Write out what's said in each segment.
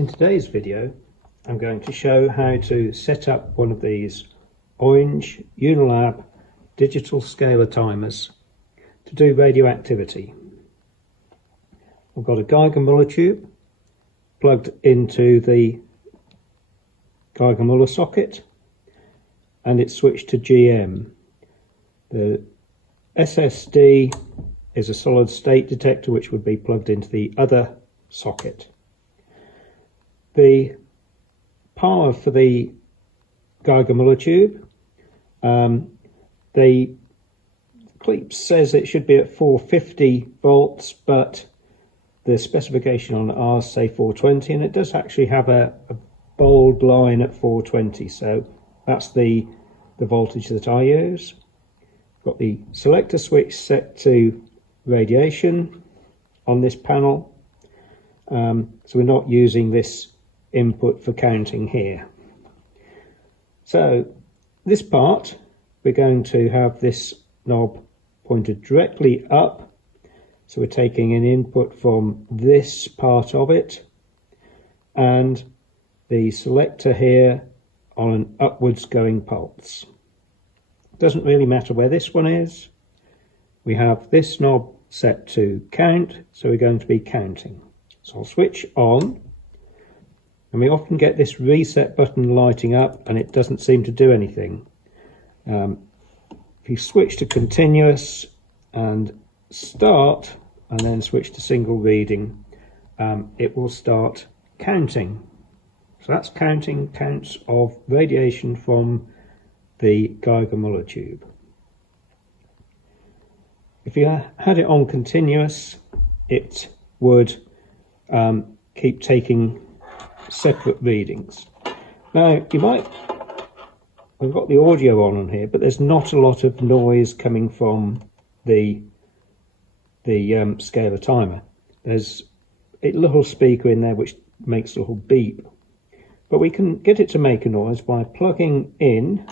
In today's video, I'm going to show how to set up one of these orange Unilab digital scaler timers to do radioactivity. I've got a Geiger Muller tube plugged into the Geiger Muller socket and it's switched to GM. The SSD is a solid state detector which would be plugged into the other socket. The power for the Geiger Muller tube, the cleep says it should be at 450 volts, but the specification on ours say 420, and it does actually have a bold line at 420, so that's the voltage that I use. Got the selector switch set to radiation on this panel, so we're not using this input for counting here. So this part, we're going to have this knob pointed directly up, so we're taking an input from this part of it, and the selector here on an upwards going pulse. Doesn't really matter where this one is. We have this knob set to count, so we're going to be counting. So I'll switch on, and we often get this reset button lighting up and it doesn't seem to do anything. If you switch to continuous and start and then switch to single reading, it will start counting. So that's counting counts of radiation from the Geiger Muller tube. If you had it on continuous, it would keep taking separate readings. Now we've got the audio on here, but there's not a lot of noise coming from the scaler timer. There's a little speaker in there which makes a little beep, but we can get it to make a noise by plugging in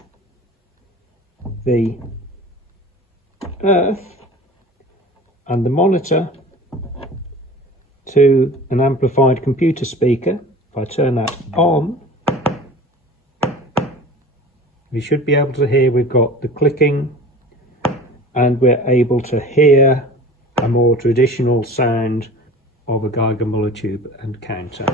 the earth and the monitor to an amplified computer speaker. If I turn that on, we should be able to hear we've got the clicking, and we're able to hear a more traditional sound of a Geiger Muller tube and counter.